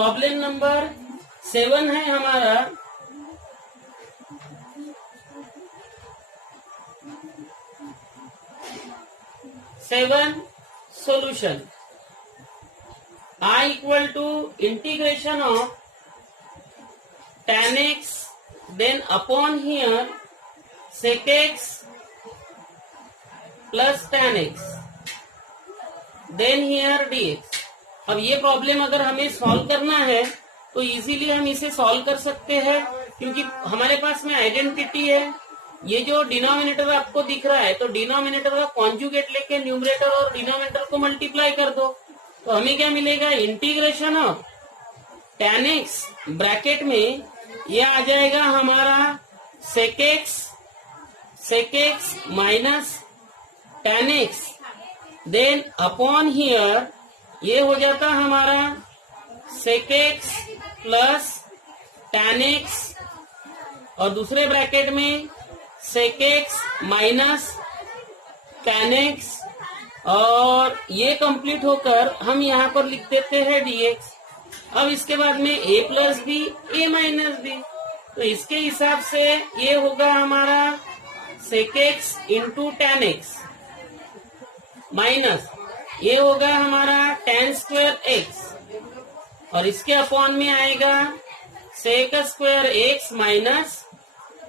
Problem number 7 है हमारा। Solution I equal to integration of tan x then upon here sec x plus tan x then here dx। अब ये problem अगर हमें solve करना है तो इजीली हम इसे सॉल्व कर सकते हैं, क्योंकि हमारे पास में आइडेंटिटी है। ये जो डिनोमिनेटर आपको दिख रहा है, तो डिनोमिनेटर का कॉन्जुगेट लेके न्यूमरेटर और डिनोमिनेटर को मल्टीप्लाई कर दो, तो हमें क्या मिलेगा, integration of tan x bracket में ये आ जाएगा हमारा sec x minus tan x then upon here ये हो जाता हमारा sec x plus tan x और दूसरे ब्रैकेट में sec x minus tan x और ये कंप्लीट होकर हम यहाँ पर लिख देते हैं dx। अब इसके बाद में a plus B a minus B, तो इसके हिसाब से ये होगा हमारा sec x into tan x minus ये होगा हमारा tan स्क्वायर x और इसके अपॉन में आएगा sec square x minus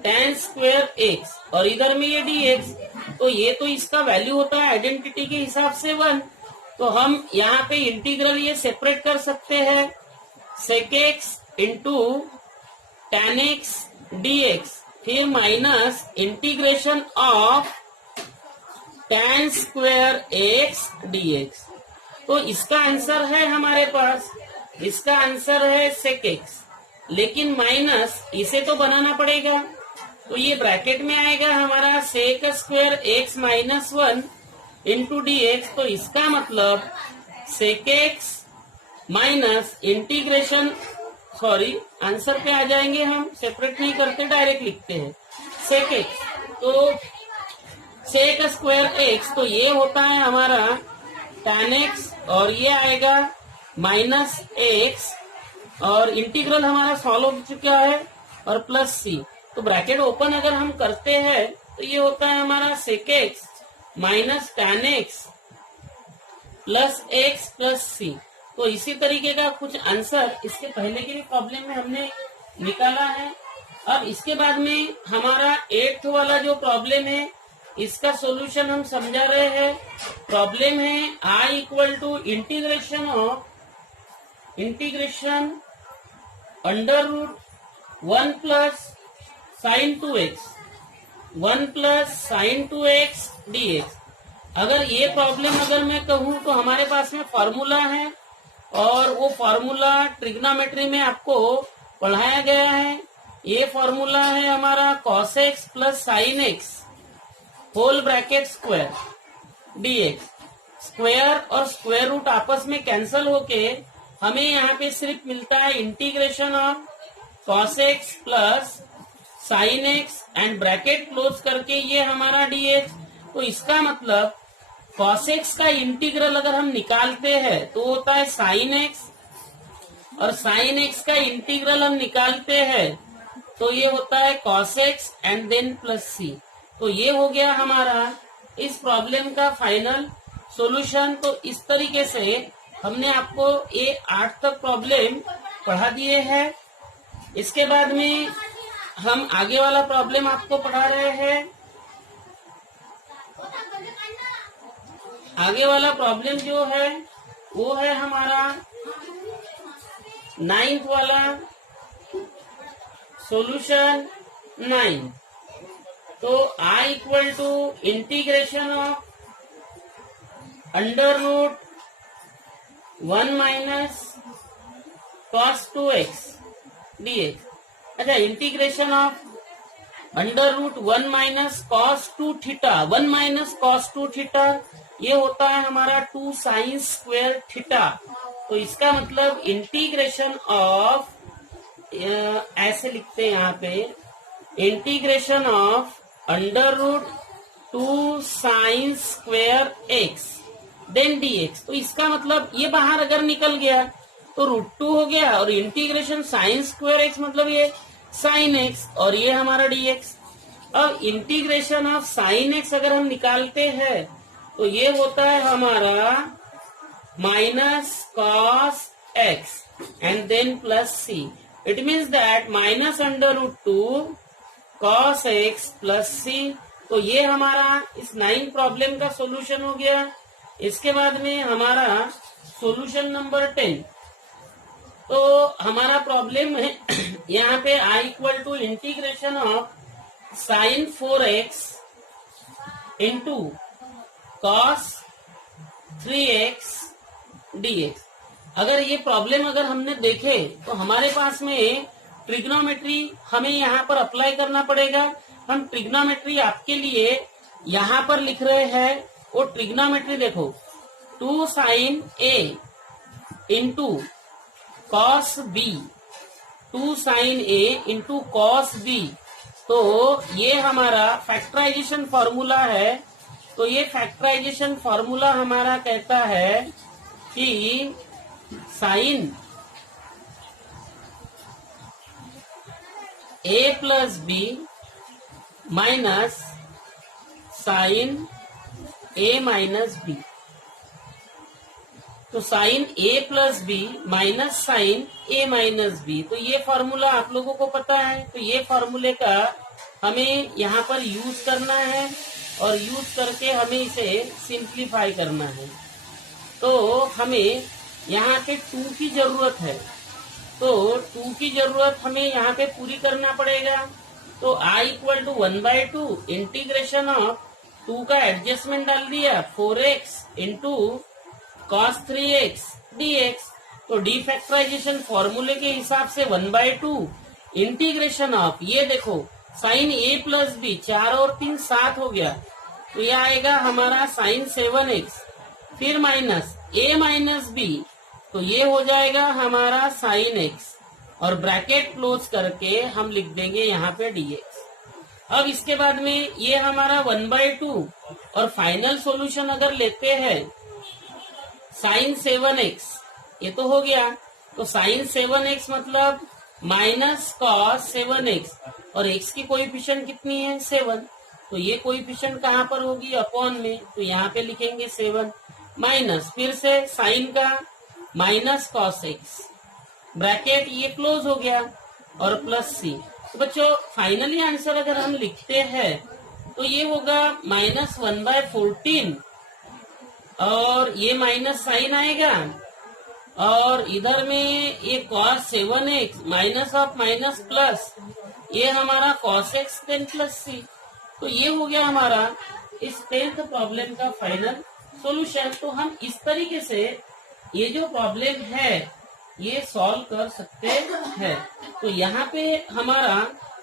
tan square x और इधर में ये dx। तो ये तो इसका वैल्यू होता है आइडेंटिटी के हिसाब से 1, तो हम यहाँ पे इंटीग्रल ये सेपरेट कर सकते हैं sec x into tan x dx, फिर minus integration of tan square x dx। तो इसका आंसर है हमारे पास, इसका आंसर है sec x, लेकिन माइनस इसे तो बनाना पड़ेगा, तो ये ब्रैकेट में आएगा हमारा sec square x minus 1 into dx। तो इसका मतलब sec x minus integration, sorry answer पे आ जाएंगे हम, सेपरेट नहीं करते डायरेक्ट लिखते हैं sec x। तो sec स्क्वायर x तो ये होता है हमारा tan x और ये आएगा माइनस x और इंटीग्रल हमारा सॉल्व हो चुका है और प्लस c। तो ब्रैकेट ओपन अगर हम करते हैं तो ये होता है हमारा sec x minus tan x plus x plus c। तो इसी तरीके का कुछ आंसर इसके पहले के भी प्रॉब्लम में हमने निकाला है। अब इसके बाद में हमारा 8th वाला जो प्रॉब्लम है इसका सॉल्यूशन हम समझा रहे हैं। प्रॉब्लम है I equal to integration under root 1 plus sine 2x dx। अगर ये प्रॉब्लम अगर मैं कहूँ तो हमारे पास में फॉर्मूला है और वो फॉर्मूला ट्रिग्नोमेट्री में आपको पढ़ाया गया है। ये फॉर्मूला है हमारा cos x plus sine x whole bracket square dx। Square और स्क्वायर रूट आपस में कैंसल होके हमें यहाँ पे सिर्फ मिलता है integration of cos x plus sine x and bracket close करके ये हमारा dx। तो इसका मतलब cos x का इंटीग्रल अगर हम निकालते हैं तो होता है sin x और sin x का इंटीग्रल हम निकालते हैं तो ये होता है cos x and then plus c। तो ये हो गया हमारा इस प्रॉब्लम का फाइनल सॉल्यूशन। तो इस तरीके से हमने आपको ये 8 तक प्रॉब्लम पढ़ा दिए हैं। इसके बाद में हम आगे वाला प्रॉब्लम आपको पढ़ा रहे हैं। आगे वाला प्रॉब्लम जो है वो है हमारा 9th वाला सॉल्यूशन 9। तो I equal to integration of under root 1 minus cos 2x dx। अच्छा, integration of under root 1 minus cos 2 theta, 1 minus cos 2 theta ये होता है हमारा 2 साइन स्क्वायर थीटा। तो इसका मतलब इंटीग्रेशन ऑफ, ऐसे लिखते हैं यहाँ पे, integration of under root 2 sine square x then dx। तो इसका मतलब ये बाहर अगर निकल गया तो √2 हो गया, और इंटीग्रेशन साइन स्क्वायर एक्स मतलब ये साइन एक्स, और ये हमारा dx। अब इंटीग्रेशन ऑफ साइन एक्स अगर हम निकालते हैं तो ये होता है हमारा minus cos X and then plus C. It means that minus √2 cos X plus C. तो ये हमारा इस 9 प्रॉब्लम का सॉल्यूशन हो गया। इसके बाद में हमारा सॉल्यूशन नंबर 10। तो हमारा प्रॉब्लम है यहाँ पे i equal to integration of sine 4x into cos 3x dx। अगर ये प्रॉब्लम अगर हमने देखे तो हमारे पास में ट्रिग्नोमेट्री हमें यहाँ पर अप्लाई करना पड़ेगा। हम ट्रिग्नोमेट्री आपके लिए यहाँ पर लिख रहे हैं। वो ट्रिग्नोमेट्री देखो, 2 sine a into cos b, 2 sine a into cos b। तो ये हमारा फैक्टराइजेशन फॉर्मूला है। तो ये फैक्टराइजेशन फॉर्मूला हमारा कहता है कि sine a plus b minus sine a minus b। तो sine a plus b minus sine a minus b। तो ये फॉर्मूला आप लोगों को पता है। तो ये फॉर्मूले का हमें यहाँ पर यूज करना है, और यूज करके हमें इसे सिंप्लीफाई करना है। तो हमें यहाँ पे 2 की जरूरत है। तो 2 की जरूरत हमें यहाँ पे पूरी करना पड़ेगा। तो i equal to 1/2 integration of 2 का एडजस्टमेंट डाल दिया, 4x into cos 3x dx। तो डीफैक्टराइजेशन फॉर्मूले के हिसाब से 1/2 इंटीग्रेशन ऑफ, ये देखो साइन a प्लस b, 4 और 3 7 हो गया। तो ये आएगा हमारा साइन 7x, फिर माइनस a माइनस b, तो ये हो जाएगा हमारा साइन x, और ब्रैकेट क्लोज करके हम लिख देंगे यहाँ पे dx। अब इसके बाद में ये हमारा 1/2, और फाइनल सॉल्यूशन अगर लेते हैं साइन 7x, ये तो हो गया। तो साइन 7x मतलब माइनस कॉस 7x, और x की कोएफिशिएंट कितनी है 7। तो ये कोएफिशिएंट कहाँ पर होगी अपॉन में, तो यहाँ पे लिखेंगे 7 माइनस फिर से साइन का माइनस कॉस x, ब्रैकेट ये क्लोज हो गया, और प्लस सी। तो बच्चों फाइनली आंसर अगर हम लिखते हैं तो ये होगा -1/14, और ये माइनस साइन आएगा, और इधर में ये cos 7x minus of minus plus, ये हमारा cos x then plus C. तो ये हो गया हमारा इस 10th प्रॉब्लम का फाइनल सॉल्यूशन। तो हम इस तरीके से ये जो प्रॉब्लम है ये सॉल्व कर सकते हैं। तो यहाँ पे हमारा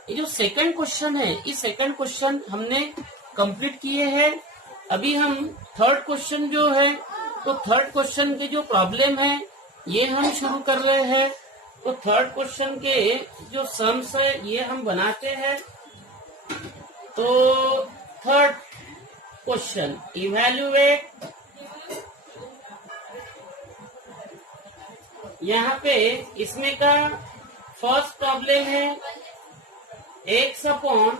ये जो सेकंड क्वेश्चन है, इस सेकंड क्वेश्चन हमने कंप्लीट किए हैं। अभी हम थर्ड क्वेश्चन जो है, तो थर्ड क्वेश्चन के जो प्रॉब्लम है ये हम शुरू कर रहे हैं। तो थर्ड क्वेश्चन के जो सम्स है ये हम बनाते हैं। तो थर्ड क्वेश्चन, इवैल्यूएट, यहाँ पे इसमें का फर्स्ट प्रॉब्लम है x अपॉन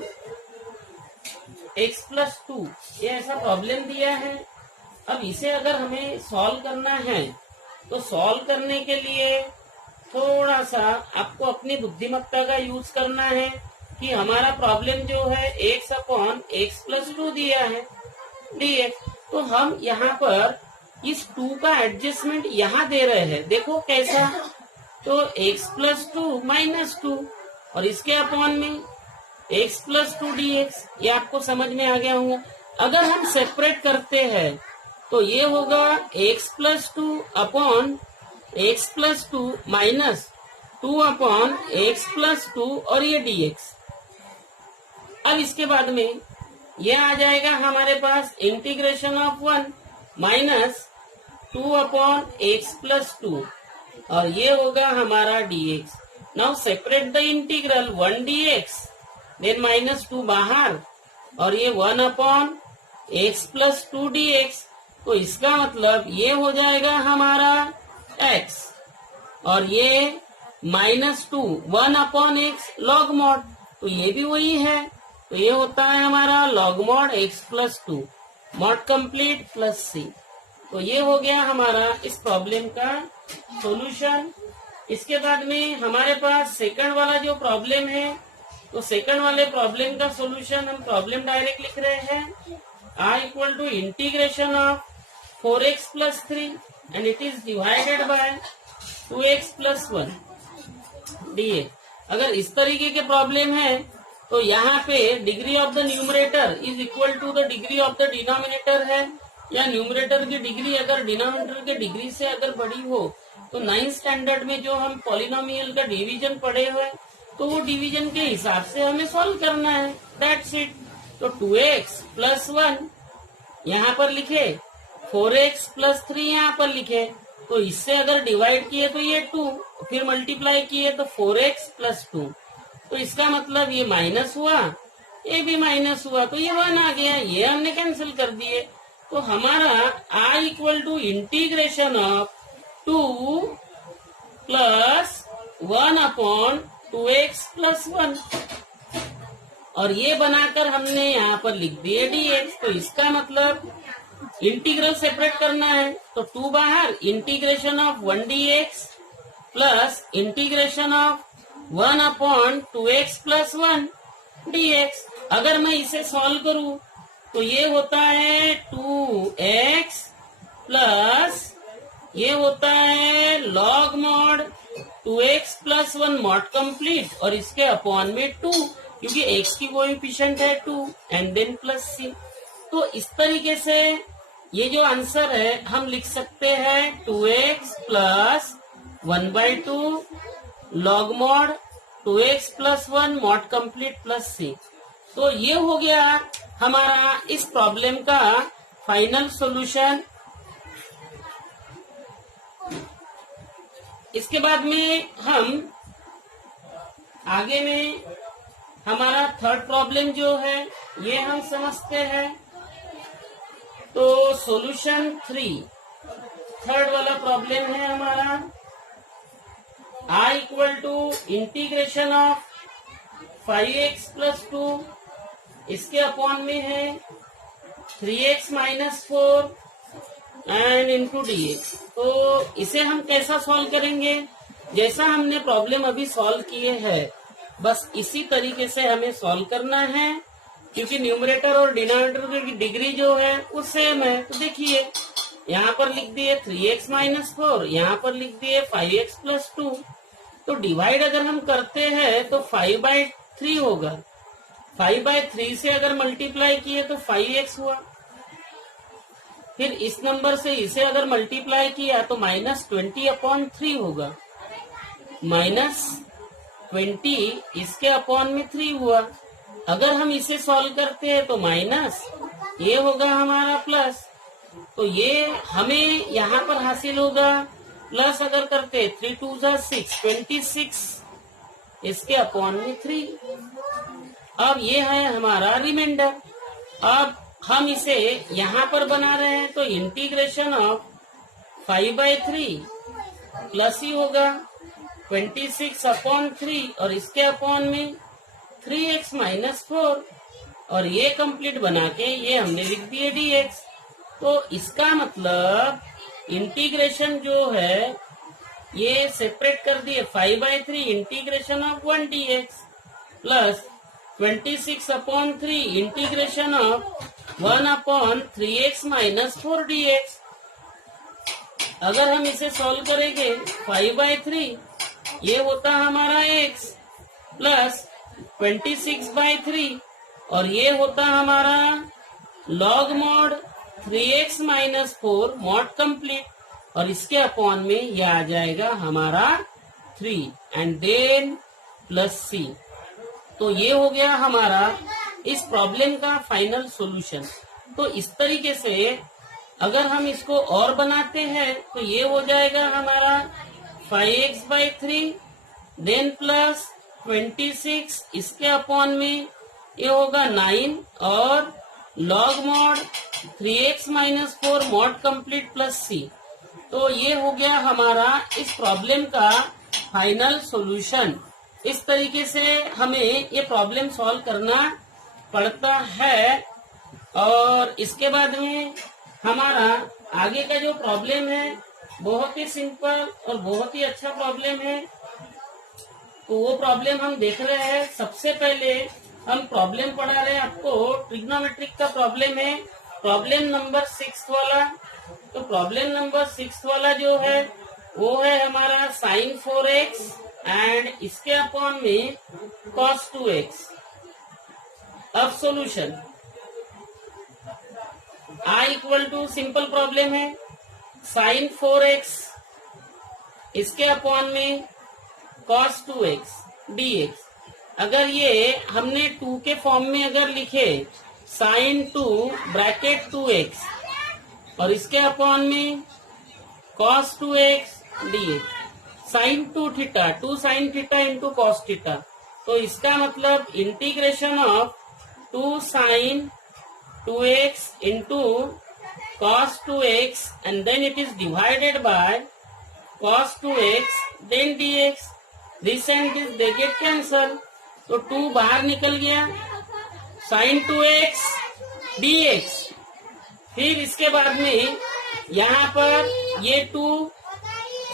x प्लस 2, ये ऐसा प्रॉब्लम दिया है। अब इसे अगर हमें सॉल्व करना है तो सॉल्व करने के लिए थोड़ा सा आपको अपनी बुद्धिमत्ता का यूज करना है कि हमारा प्रॉब्लम जो है x अपॉन x प्लस 2 दिया है dx। तो हम यहाँ पर इस 2 का एडजस्टमेंट यहाँ दे रहे हैं, देखो कैसा। तो x प्लस 2 माइनस 2, और इसके अपॉन में x प्लस 2 dx, ये आपको समझ में आ गया होगा। अगर हम सेपरेट करते हैं तो ये होगा x plus 2 upon x plus 2 minus 2 upon x plus 2, और ये dx। अब इसके बाद में ये आ जाएगा हमारे पास integration of 1 minus 2 upon x plus 2, और ये होगा हमारा dx। Now separate the integral 1 dx, then minus 2 बाहर, और ये 1 अपॉन x प्लस 2 dx। तो इसका मतलब ये हो जाएगा हमारा x, और ये -2 1/x log mod, तो ये भी वही है। तो ये होता है हमारा log mod x + 2 mod complete plus c। तो ये हो गया हमारा इस प्रॉब्लम का सॉल्यूशन। इसके बाद में हमारे पास सेकंड वाला जो प्रॉब्लम है, तो सेकंड वाले प्रॉब्लम का सॉल्यूशन हम प्रॉब्लम डायरेक्ट लिख रहे हैं। r = integration of 4x + 3 and it is divided by 2x + 1 dx। अगर इस तरीके के प्रॉब्लम है तो यहाँ पे degree of the numerator is equal to the degree of the denominator है, या न्यूमरेटर की डिग्री अगर डिनोमिनेटर की डिग्री से अगर बड़ी हो तो 9th स्टैंडर्ड में जो हम पॉलिनोमियल का डिवीजन पढ़े हुए, तो वो डिवीजन के हिसाब से हमें सॉल्व करना है, दैट्स इट। तो 2x + 1 यहाँ पर लिखे, 4x + 3 यहाँ पर लिखे, तो इससे अगर डिवाइड किए तो ये 2, फिर मल्टीप्लाई किए तो 4x + 2, तो इसका मतलब ये माइनस हुआ, ये भी माइनस हुआ, तो ये 1 आ गया, ये हमने कैंसिल कर दिए। तो हमारा r = इंटीग्रेशन ऑफ 2 + 1/2x + 1, और ये बनाकर हमने यहाँ पर लिख दिए dx। तो इसका मतलब इंटीग्रल सेपरेट करना है, तो 2 बाहर, integration of 1 dx plus integration of 1/2x + 1 dx। अगर मैं इसे सॉल्व करूं तो ये होता है 2x प्लस ये होता है log mod 2x + 1 mod complete, और इसके अपॉन में 2, क्योंकि x की कोएफिशिएंट है 2, एंड देन प्लस c। तो इस तरीके से ये जो आंसर है हम लिख सकते हैं 2x + 1/2 log mod 2x + 1 mod complete plus c। तो ये हो गया हमारा इस प्रॉब्लम का फाइनल सॉल्यूशन। इसके बाद में हम आगे में हमारा थर्ड प्रॉब्लम जो है ये हम समझते हैं। तो सॉल्यूशन 3, थर्ड वाला प्रॉब्लम है हमारा r = इंटीग्रेशन ऑफ 5x + 2, इसके अपॉन में है 3x - 4 एंड इंटू dx। तो इसे हम कैसा सॉल्व करेंगे, जैसा हमने प्रॉब्लम अभी सॉल्व किए हैं बस इसी तरीके से हमें सॉल्व करना है, क्योंकि न्यूमरेटर और डिनोमिनेटर की डिग्री जो है वो सेम है। तो देखिए यहाँ पर लिख दिए 3x - 4, यहाँ पर लिख दिए 5x + 2। तो डिवाइड अगर हम करते हैं तो 5/3 होगा, 5/3 से अगर मल्टीप्लाई किए तो 5x हुआ, फिर इस नंबर से इसे अगर मल्टीप्लाई किया तो -20/3 होगा, -20 इसके अपॉन में 3 हुआ। अगर हम इसे सॉल्व करते हैं तो माइनस, ये होगा हमारा प्लस, तो ये हमें यहाँ पर हासिल होगा प्लस। अगर करते 3 2 6 26 इसके अपॉन में 3। अब ये है हमारा रिमाइंडर। अब हम इसे यहाँ पर बना रहे हैं तो इंटीग्रेशन ऑफ 5/3 प्लस ही होगा 26/3, और इसके अपॉन में 3x - 4, और ये कंप्लीट बना के ये हमने लिख दिए dx। तो इसका मतलब इंटीग्रेशन जो है ये सेपरेट कर दिए 5/3 integration of 1 dx plus 26/3 integration of 1/3x - 4 dx। अगर हम इसे सॉल्व करेंगे 5/3 ये होता हमारा x प्लस 26/3, और ये होता हमारा log mod 3x - 4 mod complete, और इसके अपॉन में ये आ जाएगा हमारा 3 एंड देन प्लस c। तो ये हो गया हमारा इस प्रॉब्लम का फाइनल सॉल्यूशन। तो इस तरीके से अगर हम इसको और बनाते हैं तो ये हो जाएगा हमारा 5x/3 देन प्लस 26 इसके अपॉन में ये होगा 9, और log mod 3x - 4 mod complete plus c। तो ये हो गया हमारा इस प्रॉब्लम का फाइनल सॉल्यूशन। इस तरीके से हमें ये प्रॉब्लम सॉल्व करना पड़ता है। और इसके बाद में हमारा आगे का जो प्रॉब्लम है बहुत ही सिंपल और बहुत ही अच्छा प्रॉब्लम है। तो वो प्रॉब्लम हम देख रहे हैं। सबसे पहले हम प्रॉब्लम पढ़ा रहे हैं आपको, ट्रिग्नोमेट्रिक का प्रॉब्लम है, प्रॉब्लम नंबर 6 वाला। तो प्रॉब्लम नंबर 6 वाला जो है वो है हमारा sin 4x एंड इसके अपॉन में cos 2x। अब solution I equal to simple problem है sin 4x इसके अपॉन में cos 2x dx। अगर ये हमने 2 के फॉर्म में अगर लिखे sin 2 ब्रैकेट 2x और इसके अपॉन में cos 2x dx, sin 2 theta 2 sin theta into cos theta. तो इसका मतलब integration of 2 sin 2x into cos 2x and then it is divided by cos 2x then dx। This and this they get cancel। तो 2 बाहर निकल गया, sin 2x dx। फिर इसके बाद में यहाँ पर ये 2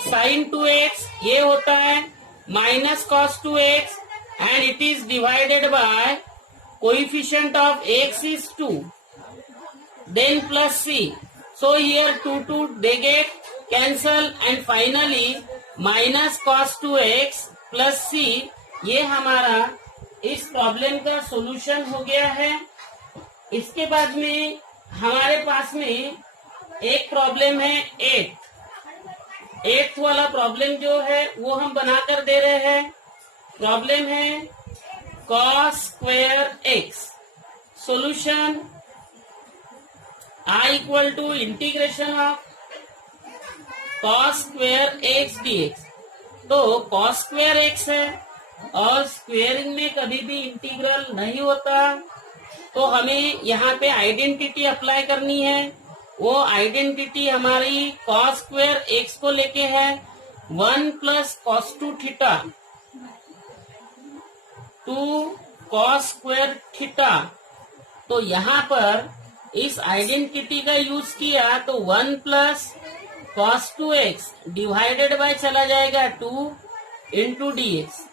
sin 2x ये होता है minus cos 2x and it is divided by coefficient of x is 2 then plus c। So here 2 they get cancel and finally minus cos 2x plus c। ये हमारा इस प्रॉब्लम का सॉल्यूशन हो गया है। इसके बाद में हमारे पास में एक प्रॉब्लम है 8 वाला प्रॉब्लम जो है वो हम बनाकर दे रहे हैं। प्रॉब्लम है cos square x। Solution I equal to integration of cos square x dx। तो cos स्क्वायर x है और स्क्वेयरिंग में कभी भी इंटीग्रल नहीं होता। तो हमें यहाँ पे आइडेंटिटी अप्लाई करनी है। वो आइडेंटिटी हमारी cos स्क्वायर x को लेके है 1 plus cos 2 theta 2 cos square theta. तो यहाँ पर इस आइडेंटिटी का यूज किया तो 1 plus cos 2x divided bye चला जाएगा 2 इंटू dx।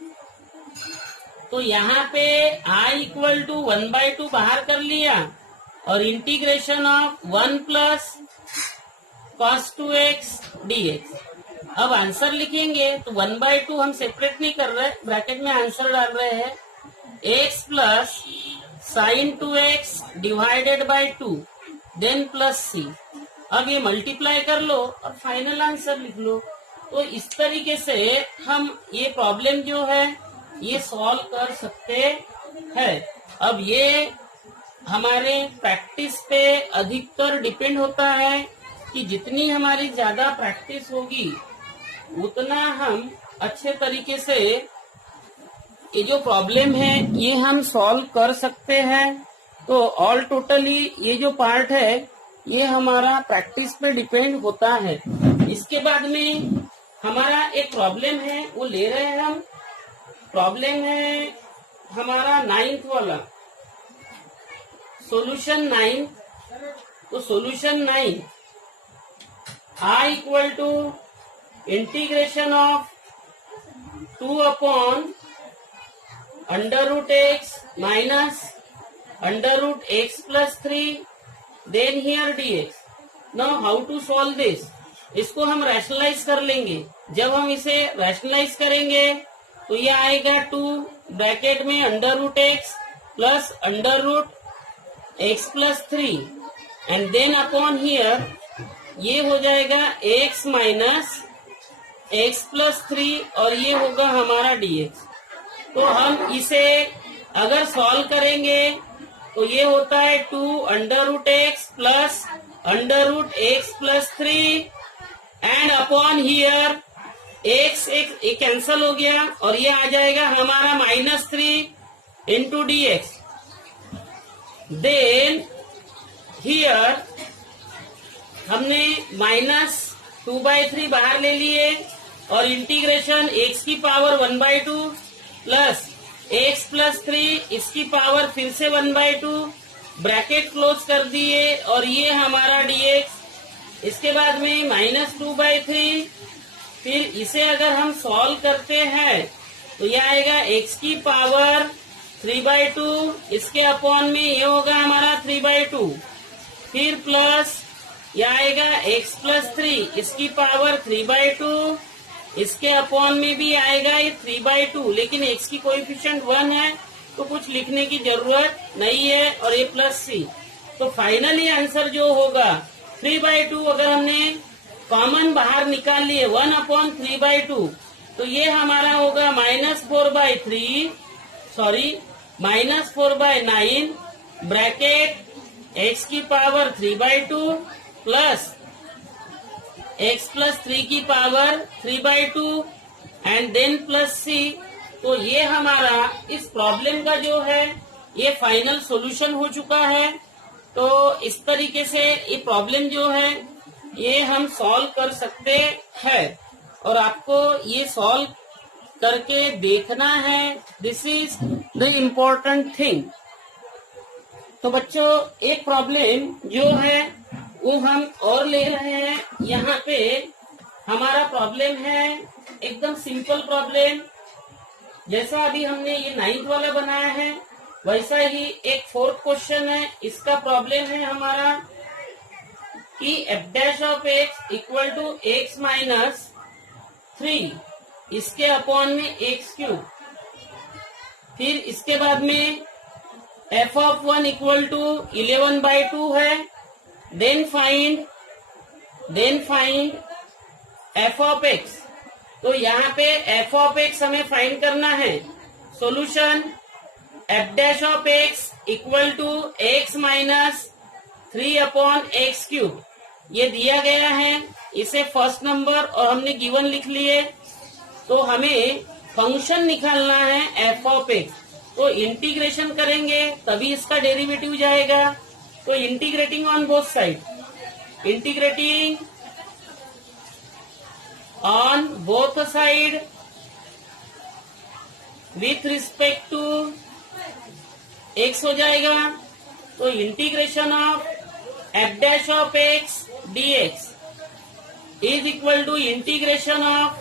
तो यहाँ पे I इक्वल टू 1/2 बाहर कर लिया और integration of 1 plus cos 2x dx। अब आंसर लिखेंगे तो 1/2 हम सेपरेट नहीं कर रहे, ब्रैकेट में आंसर डाल रहे हैं x plus sin 2x divided by 2 then plus c। अब ये मल्टीप्लाई कर लो और फाइनल आंसर लिख लो। तो इस तरीके से हम ये प्रॉब्लम जो है ये सॉल्व कर सकते हैं। अब ये हमारे प्रैक्टिस पे अधिकतर डिपेंड होता है कि जितनी हमारी ज्यादा प्रैक्टिस होगी उतना हम अच्छे तरीके से ये जो प्रॉब्लम है ये हम सॉल्व कर सकते हैं। तो ऑल टोटली ये जो पार्ट है ये हमारा प्रैक्टिस पे डिपेंड होता है। इसके बाद में हमारा एक प्रॉब्लम है वो ले रहे हैं हम। प्रॉब्लम है हमारा 9th वाला, सॉल्यूशन 9। तो solution 9 I equal to integration of 2 upon under root x minus under root x plus 3 then here dx। Now how to solve this. इसको हम रैशनलाइज कर लेंगे। जब हम इसे रैशनलाइज करेंगे तो ये आएगा 2 ब्रैकेट में under root x plus under root x plus 3 and then upon here ये हो जाएगा x माइनस एक्स प्लस 3 और ये होगा हमारा dx। तो हम इसे अगर सॉल्व करेंगे तो ये होता है 2 under root x plus under root x plus 3 and upon here x एक कैंसल हो गया और ये आ जाएगा हमारा -3 इंटू dx। देन हियर हमने माइनस 2/3 बाहर ले लिए और इंटीग्रेशन x की पावर 1/2 प्लस x प्लस 3 इसकी पावर फिर से 1/2 ब्रैकेट क्लोज कर दिए और ये हमारा dx। इसके बाद में -2/3, फिर इसे अगर हम सॉल्व करते हैं तो यह आएगा x की पावर 3/2, इसके अपॉन में ये होगा हमारा 3/2, फिर प्लस यह आएगा x प्लस 3 इसकी पावर 3/2, इसके अपॉन में भी आएगा ये 3/2, लेकिन x की कोएफिशिएंट 1 है तो कुछ लिखने की जरूरत नहीं है और ये प्लस c। तो फाइनली आंसर जो होगा 3/2 अगर हमने कॉमन बाहर निकाल लिए 1/3/2 तो ये हमारा होगा -4/9 ब्रैकेट x की पावर 3/2 प्लस x प्लस 3 की power 3/2 and then plus c। तो ये हमारा इस प्रॉब्लम का जो है ये फाइनल सॉल्यूशन हो चुका है। तो इस तरीके से ये प्रॉब्लम जो है ये हम सॉल्व कर सकते हैं और आपको ये सॉल्व करके देखना है। This is the important thing. तो बच्चों एक प्रॉब्लम जो है वो हम और ले रहे हैं। यहाँ पे हमारा प्रॉब्लम है एकदम सिंपल प्रॉब्लम, जैसा अभी हमने ये 9th वाला बनाया है वैसा ही एक 4th क्वेश्चन है। इसका प्रॉब्लम है हमारा कि f' of x equal to x minus 3 इसके अपॉन में x3, फिर इसके बाद में f ऑफ 1 इक्वल टू 11/2 है। Then find f of x। तो यहाँ पे f ऑफ x हमें फाइंड करना है। Solution f' of x equal to x minus 3/x3 ये दिया गया है। इसे फर्स्ट नंबर और हमने गिवन लिख लिए। तो हमें फंक्शन निकालना है f ऑफ x। तो इंटीग्रेशन करेंगे तभी इसका डेरिवेटिव जाएगा। तो integrating on both side, integrating on both side with respect to x हो जाएगा। तो integration of f' of x dx is equal to integration of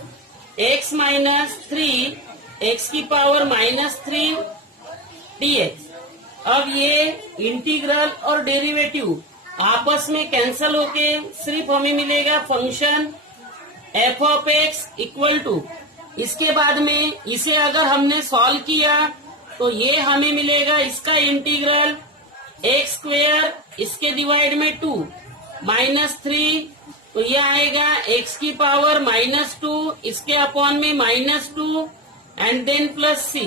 x minus 3 x की पावर -3 dx। अब ये इंटीग्रल और डेरिवेटिव आपस में कैंसल होके सिर्फ हमें मिलेगा function f of x equal to. इसके बाद में इसे अगर हमने सॉल्व किया तो ये हमें मिलेगा इसका इंटीग्रल x² इसके डिवाइड में 2 -3, तो ये आएगा x की पावर -2 इसके अपॉन में -2 एंड देन प्लस c।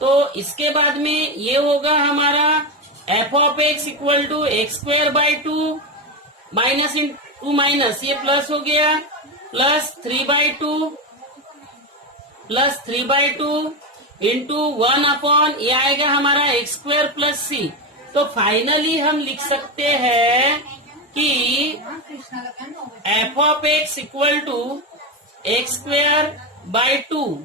तो इसके बाद में ये होगा हमारा f of x equal to x²/2 minus into minus ये प्लस हो गया प्लस 3/2 इंटू 1 ये आएगा हमारा x² प्लस c। तो फाइनली हम लिख सकते हैं कि f of x equal to x²/2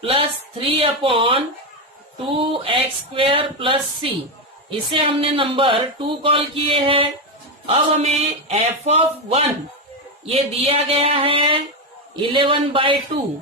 plus 3/2x² plus c। इसे हमने नंबर 2 कॉल किए हैं। अब हमें f ऑफ 1 ये दिया गया है 11/2,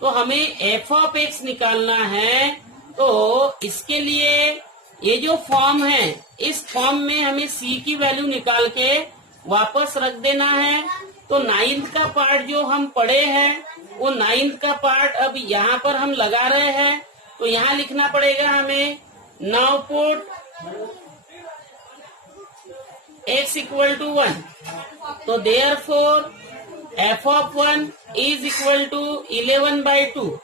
तो हमें f ऑफ x निकालना है। तो इसके लिए ये जो फॉर्म है इस फॉर्म में हमें c की वैल्यू निकाल के वापस रख देना है। तो 9th का पार्ट जो हम पढ़े हैं वो 9th का पार्ट अब यहाँ पर हम लगा रहे हैं। तो यहाँ लिखना पड़ेगा हमें now put x equal to 1। तो therefore f of 1 is equal to 11/2।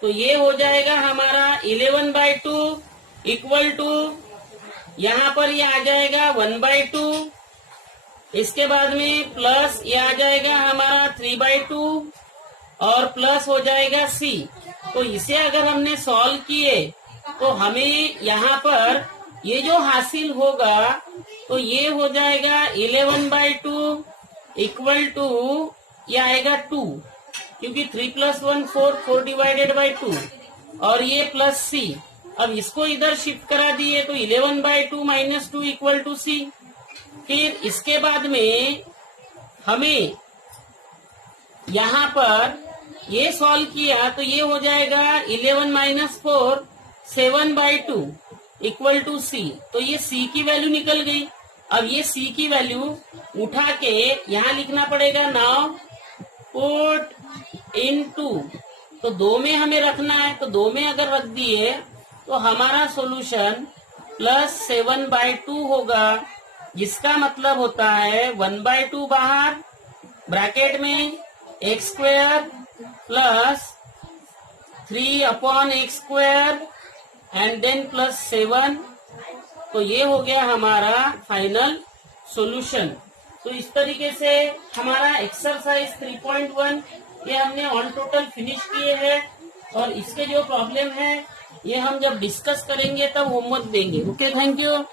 तो ये हो जाएगा हमारा 11/2 इक्वल टू यहाँ पर ये आ जाएगा 1/2, इसके बाद में प्लस ये आ जाएगा हमारा 3/2 और प्लस हो जाएगा c। तो इसे अगर हमने सॉल्व किए तो हमें यहाँ पर ये जो हासिल होगा तो ये हो जाएगा 11/2 इक्वल टू ये आएगा 2, क्योंकि 3 + 1 4, 4 डिवाइडेड बाई 2, और ये प्लस सी। अब इसको इधर शिफ्ट करा दिए तो 11/2 - 2 = सी। फिर इसके बाद में हमें यहाँ पर ये सॉल्व किया तो ये हो जाएगा 11 - 4 7/2 = सी। तो ये सी की वैल्यू निकल गई। अब ये सी की वैल्यू उठा के यहाँ लिखना पड़ेगा। नाउ पुट इन 2, तो 2 में हमें रखना है, तो 2 में अगर रख दिए तो हमारा सॉल्यूशन +7/2 होगा, जिसका मतलब होता है 1/2 बाहर, ब्रैकेट में x² plus 3/x² and then +7। तो ये हो गया हमारा फाइनल सॉल्यूशन। तो इस तरीके से हमारा एक्सरसाइज 3.1 ये हमने ऑन टोटल फिनिश किए हैं, और इसके जो प्रॉब्लम है ये हम जब डिस्कस करेंगे तब होमवर्क देंगे। Okay, thank you.